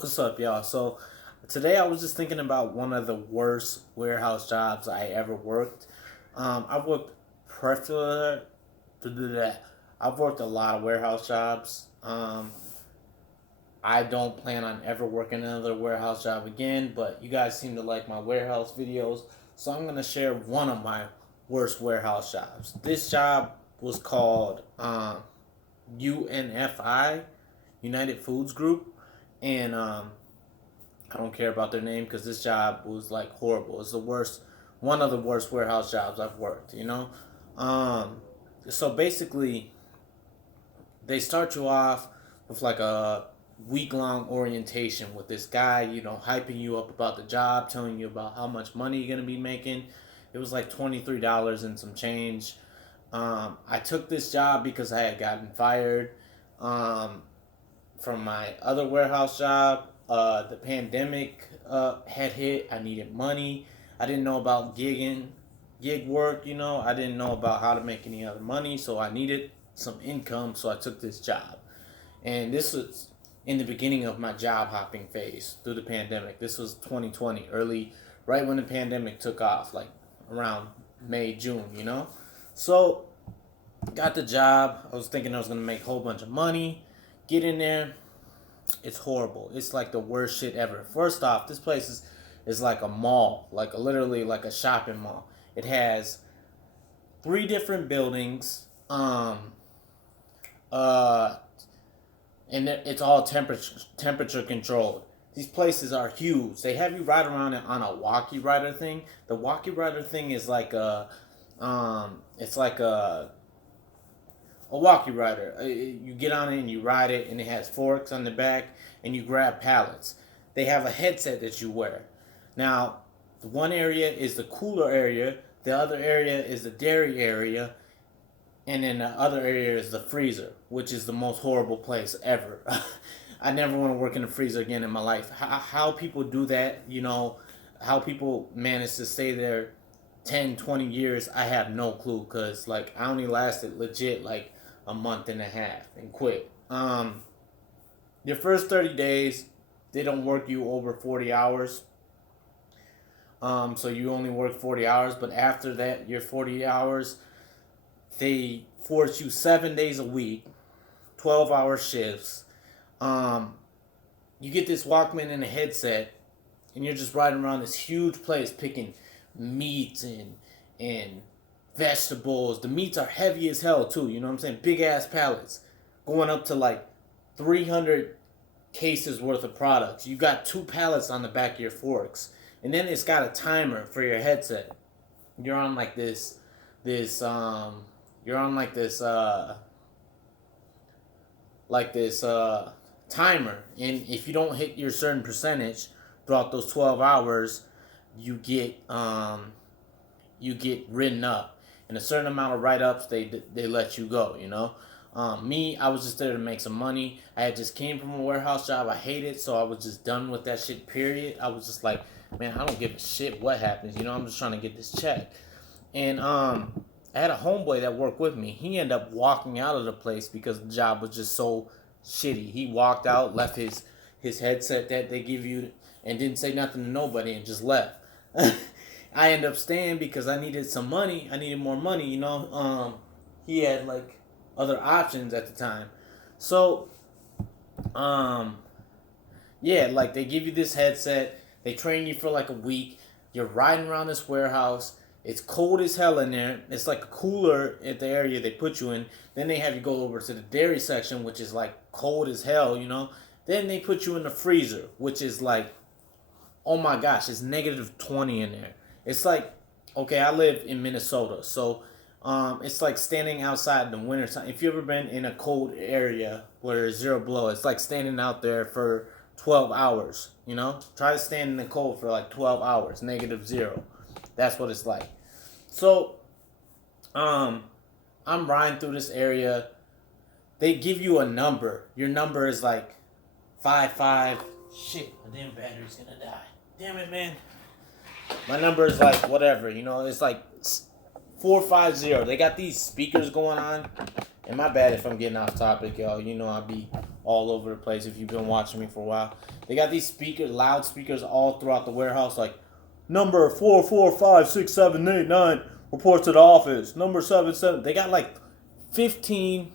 What's up, y'all? So today I was just thinking about one of the worst warehouse jobs I ever worked. I've worked prefer I've worked a lot of warehouse jobs. I don't plan on ever working another warehouse job again, but you guys seem to like my warehouse videos, so I'm gonna share one of my worst warehouse jobs. This job was called UNFI, United Foods Group, and I don't care about their name because this job was like horrible. It's the worst, one of the worst warehouse jobs I've worked. Um, so basically, they start you off with like a week long orientation with this guy, hyping you up about the job, telling you about how much money you're gonna be making. It was like $23 and some change. I took this job because I had gotten fired um, from my other warehouse job. The pandemic had hit. I needed money. I didn't know about gig work. I didn't know about how to make any other money, so I needed some income. So I took this job, and this was in the beginning of my job hopping phase through the pandemic. This was 2020, early, right when the pandemic took off, like around May, June. So got the job. I was thinking I was gonna make a whole bunch of money. Get in there, it's horrible. It's like the worst shit ever. First off, this place is like a mall, like literally like a shopping mall. It has three different buildings, uh, and it's all temperature controlled. These places are huge. They have you ride around it on a walkie rider thing. The walkie rider thing is like it's like a walkie rider. You get on it and you ride it, and it has forks on the back, and you grab pallets. They have a headset that you wear. Now, the one area is the cooler area, the other area is the dairy area, and then the other area is the freezer, which is the most horrible place ever. I never want to work in a freezer again in my life. How people do that, how people manage to stay there 10, 20 years, I have no clue, because like I only lasted legit like a month and a half and quit. Your first 30 days, they don't work you over 40 hours. So you only work 40 hours, but after that, your 40 hours, they force you 7 days a week, 12-hour shifts. Um, you get this Walkman and a headset, and you're just riding around this huge place picking meat and vegetables. The meats are heavy as hell too. You know what I'm saying? Big ass pallets, going up to like 300 cases worth of products. You got two pallets on the back of your forks, and then it's got a timer for your headset. You're on like this. You're on like this timer, and if you don't hit your certain percentage throughout those 12 hours, you get you get written up, and a certain amount of write-ups, they let you go. Me, I was just there to make some money. I had just came from a warehouse job. I hated it, so I was just done with that shit, period. I was just like, man, I don't give a shit what happens. I'm just trying to get this check. And I had a homeboy that worked with me. He ended up walking out of the place because the job was just so shitty. He walked out, left his headset that they give you, and didn't say nothing to nobody, and just left. I ended up staying because I needed some money. I needed more money. He had like other options at the time. So, yeah, like they give you this headset. They train you for like a week. You're riding around this warehouse. It's cold as hell in there. It's like a cooler at the area they put you in. Then they have you go over to the dairy section, which is like cold as hell. Then they put you in the freezer, which is like, oh my gosh, it's negative 20 in there. It's like, okay, I live in Minnesota, so it's like standing outside in the wintertime. If you've ever been in a cold area where it's zero below, it's like standing out there for 12 hours. Try to stand in the cold for like 12 hours, negative zero. That's what it's like. So, I'm riding through this area. They give you a number. Your number is like 55. Shit, my damn battery's gonna die. Damn it, man. My number is like whatever. It's like 450. They got these speakers going on. And my bad if I'm getting off topic, y'all. I'll be all over the place. If you've been watching me for a while, they got these loudspeakers all throughout the warehouse, like number 4456789 report to the office. Number 77. They got like 15,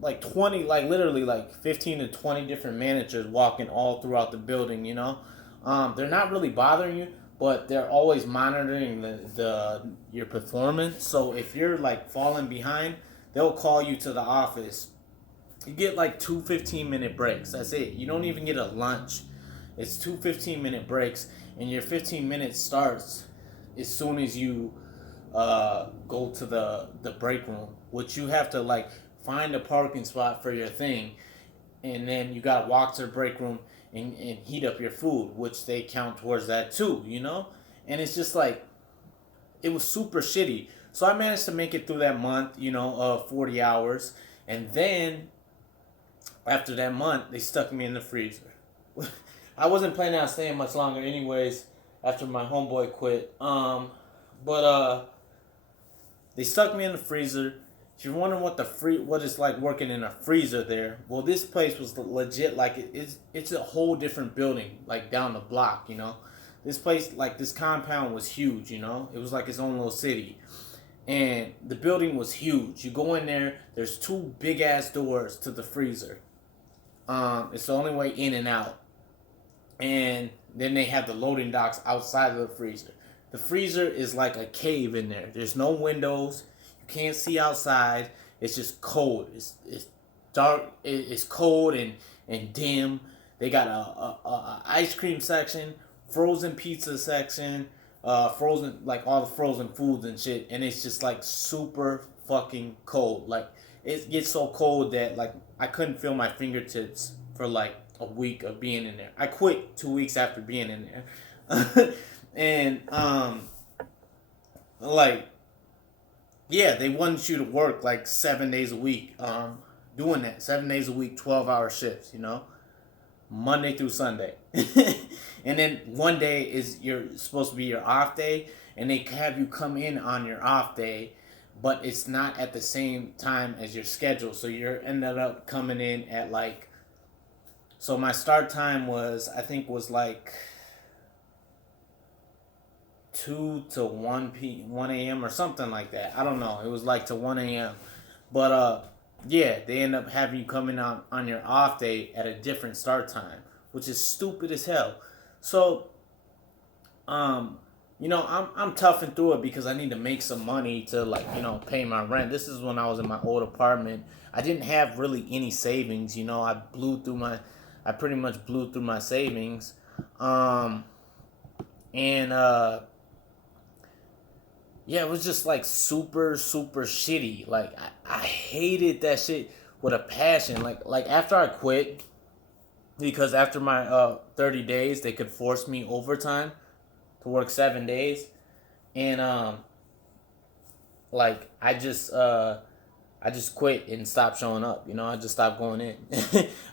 like 20, like literally like 15 to 20 different managers walking all throughout the building. They're not really bothering you, but they're always monitoring the your performance. So if you're like falling behind, they'll call you to the office. You get like two 15-minute breaks. That's it. You don't even get a lunch. It's two 15-minute breaks, and your 15 minutes starts as soon as you go to the break room, which you have to like find a parking spot for your thing, and then you gotta walk to the break room and heat up your food, which they count towards that too. And it's just like, it was super shitty. So I managed to make it through that month, 40 hours, and then after that month, they stuck me in the freezer. I wasn't planning on staying much longer anyways after my homeboy quit. But they stuck me in the freezer. If you're wondering what it's like working in a freezer there, well, this place was legit. Like it's a whole different building, like down the block. This place, like this compound was huge. It was like its own little city, and the building was huge. You go in there, there's two big ass doors to the freezer. It's the only way in and out, and then they have the loading docks outside of the freezer. The freezer is like a cave in there. There's no windows. Can't see outside. It's just cold. It's dark. It's cold and dim. They got a ice cream section, frozen pizza section, frozen, like all the frozen foods and shit, and it's just like super fucking cold. Like it gets so cold that like I couldn't feel my fingertips for like a week of being in there. I quit 2 weeks after being in there. And like, yeah, they want you to work like 7 days a week. Doing that 7 days a week, 12-hour shifts. Monday through Sunday, and then one day is supposed to be your off day, and they have you come in on your off day, but it's not at the same time as your schedule. So you're ended up coming in at like. So my start time was like 2 to 1 a.m. or something like that. I don't know. It was like to 1 a.m. But yeah, they end up having you come in on your off day at a different start time, which is stupid as hell. So I'm toughing through it because I need to make some money to pay my rent. This is when I was in my old apartment. I didn't have really any savings. I pretty much blew through my savings. Yeah, it was just like super, super shitty. Like I hated that shit with a passion. Like after I quit, because after my 30 days, they could force me overtime to work 7 days, and I just quit and stopped showing up. I just stopped going in.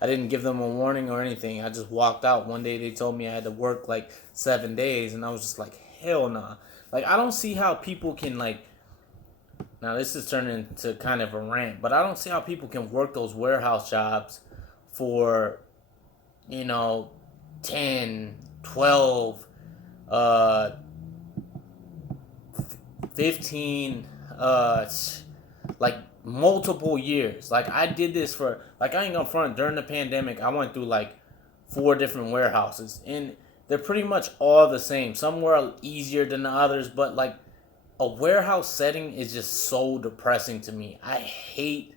I didn't give them a warning or anything. I just walked out. One day they told me I had to work like 7 days, and I was just like, hell nah. Like, I don't see how people can, now this is turning into kind of a rant, but I don't see how people can work those warehouse jobs for, 10, 12, 15, multiple years. Like, I did this for, I ain't gonna front, during the pandemic, I went through, 4 different warehouses, and they're pretty much all the same. Some were easier than the others, but a warehouse setting is just so depressing to me. I hate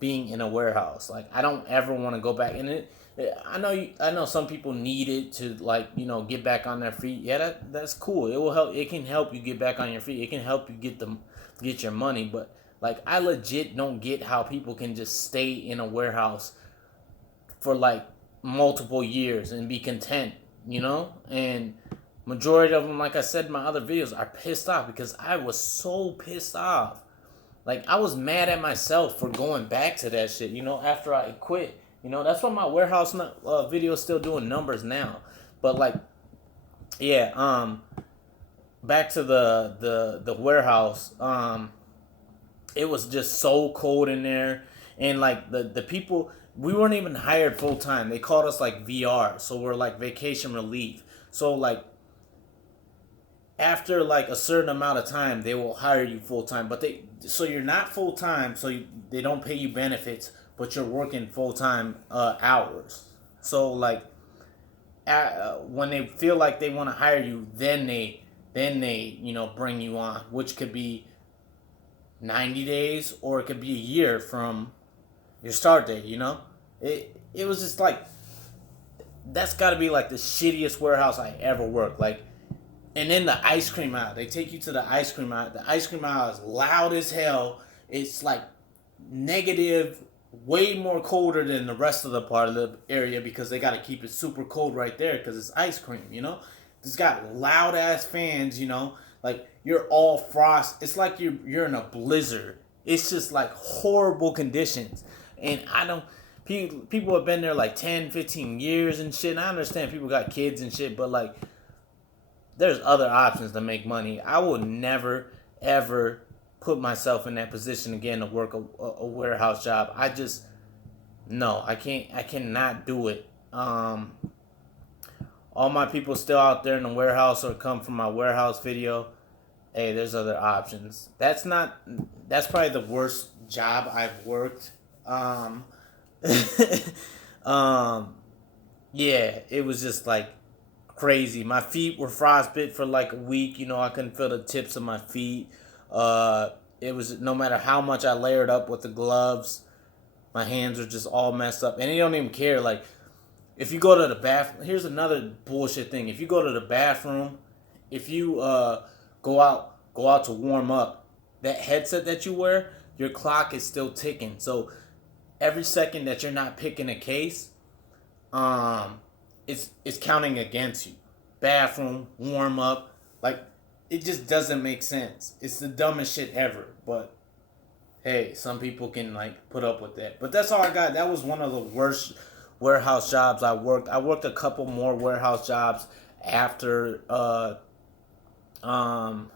being in a warehouse. I don't ever want to go back in it. I know some people need it to get back on their feet. Yeah, that's cool. It will help. It can help you get back on your feet. It can help you get your money. But I legit don't get how people can just stay in a warehouse for multiple years and be content. And majority of them, like I said in my other videos, are pissed off because I was so pissed off. I was mad at myself for going back to that shit, after I quit. That's why my warehouse video is still doing numbers now. But yeah, back to the warehouse. It was just so cold in there, and the people, we weren't even hired full time. They called us like VR, so we're like vacation relief. So like after like a certain amount of time, they will hire you full time. But they so you're not full time, so they don't pay you benefits, but you're working full time hours. So like when they feel like they want to hire you, then they bring you on, which could be 90 days or it could be a year from your start date. It was just like that's got to be like the shittiest warehouse I ever worked. Like, and then the ice cream aisle. They take you to the ice cream aisle. The ice cream aisle is loud as hell. It's like negative, way more colder than the rest of the part of the area because they got to keep it super cold right there because it's ice cream. It's got loud ass fans. Like you're all frost. It's like you're in a blizzard. It's just like horrible conditions, and I don't. People have been there like 10, 15 years and shit. And I understand people got kids and shit, but like there's other options to make money. I would never ever put myself in that position again to work a warehouse job. I just no, I can't. I cannot do it. All my people still out there in the warehouse or come from my warehouse video. Hey, there's other options. That's not. That's probably the worst job I've worked. Um, yeah, it was just like crazy. My feet were frostbit for like a week. I couldn't feel the tips of my feet. Uh, it was no matter how much I layered up with the gloves, my hands were just all messed up. And they don't even care. Like, if you go to the bathroom, here's another bullshit thing. If you go to the bathroom, if you go out to warm up, that headset that you wear, your clock is still ticking. So every second that you're not picking a case, um, it's counting against you. Bathroom, warm up, like it just doesn't make sense. It's the dumbest shit ever. But hey, some people can like put up with that. But that's all I got. That was one of the worst warehouse jobs I worked. I worked a couple more warehouse jobs after um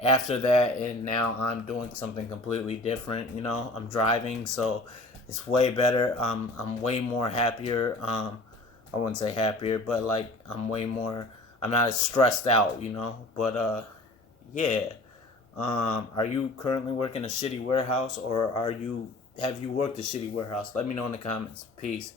after that, and now I'm doing something completely different. I'm driving, so it's way better. I'm way more happier. I wouldn't say happier, but like I'm way more. I'm not as stressed out. But yeah. Are you currently working a shitty warehouse, or have you worked a shitty warehouse? Let me know in the comments. Peace.